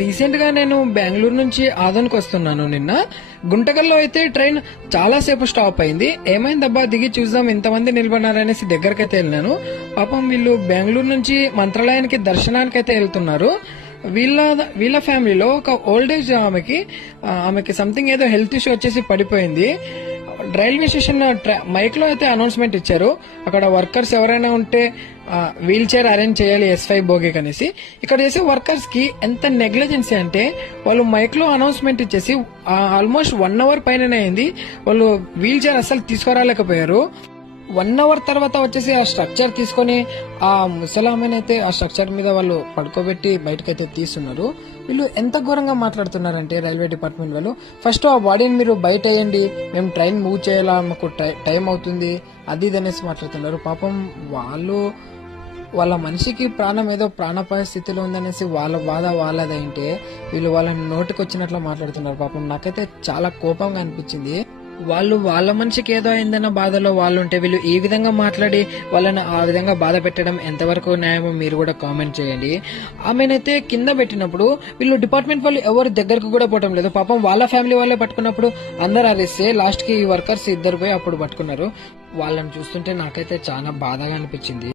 Recent గా నేను బెంగళూరు నుంచి ఆదోన్కి వస్తున్నాను. నిన్న గుంటకల్లో అయితే ట్రైన్ చాలా సేపు స్టాప్ అయింది. ఏమైందబ్బా దిగి చూద్దాం ఇంతమంది నిలబడినారనేసి దగ్గరకైతే వెళ్ళినాను. పాపం వీళ్ళు బెంగళూరు నుంచి మంత్రాలయానికి దర్శనానికి అయితే వెళ్తున్నారు. వీళ్ళ ఫ్యామిలీలో ఒక ఓల్డ్ ఏజ్ ఆమెకి సంథింగ్ ఏదో హెల్త్ ఇష్యూ వచ్చేసి పడిపోయింది. రైల్వే స్టేషన్ మైక్ లో అయితే అనౌన్స్మెంట్ ఇచ్చారు, అక్కడ వర్కర్స్ ఎవరైనా ఉంటే వీల్ చైర్ అరేంజ్ చేయాలి S5 బోగికి అనేసి. ఇక్కడ చేసే వర్కర్స్ కి ఎంత నెగ్లిజెన్సీ అంటే వాళ్ళు మైక్ లో అనౌన్స్మెంట్ ఇచ్చేసి ఆల్మోస్ట్ 1 అవర్ పైననే అయింది, వాళ్ళు వీల్ చైర్ అసలు తీసుకురాలేకపోయారు. 1 అవర్ తర్వాత వచ్చేసి ఆ స్ట్రక్చర్ తీసుకొని ఆ ముసలామెనైతే ఆ స్ట్రక్చర్ మీద వాళ్ళు పడుకోబెట్టి బయటకైతే తీస్తున్నారు. వీళ్ళు ఎంత ఘోరంగా మాట్లాడుతున్నారంటే రైల్వే డిపార్ట్మెంట్ వాళ్ళు, ఫస్ట్ ఆ బాడీని మీరు బయట వేయండి, మేము ట్రైన్ మూవ్ చేయాలా, మాకు టైం అవుతుంది, అది ఇది అనేసి మాట్లాడుతున్నారు. పాపం వాళ్ళ మనిషికి ప్రాణం ఏదో ప్రాణాపాయ స్థితిలో ఉందనేసి వాళ్ళ బాధ వాళ్ళదంటే వీళ్ళు వాళ్ళని నోటికి వచ్చినట్లు మాట్లాడుతున్నారు. పాపం నాకైతే చాలా కోపంగా అనిపించింది. వాళ్ళ మనిషికి ఏదో అయిందన్న బాధలో వాళ్ళు ఉంటే వీళ్ళు ఈ విధంగా మాట్లాడి వాళ్ళని ఆ విధంగా బాధ పెట్టడం ఎంతవరకు న్యాయమో మీరు కూడా కామెంట్ చేయండి. ఆమెనైతే కింద పెట్టినప్పుడు వీళ్ళు డిపార్ట్మెంట్ వాళ్ళు ఎవరు దగ్గరకు కూడా పోవడం లేదు. పాపం వాళ్ళ ఫ్యామిలీ వాళ్ళే పట్టుకున్నప్పుడు అందరు అరిస్తే లాస్ట్ కి ఈ వర్కర్స్ ఇద్దరు పోయి అప్పుడు పట్టుకున్నారు. వాళ్ళని చూస్తుంటే నాకైతే చాలా బాధగా అనిపించింది.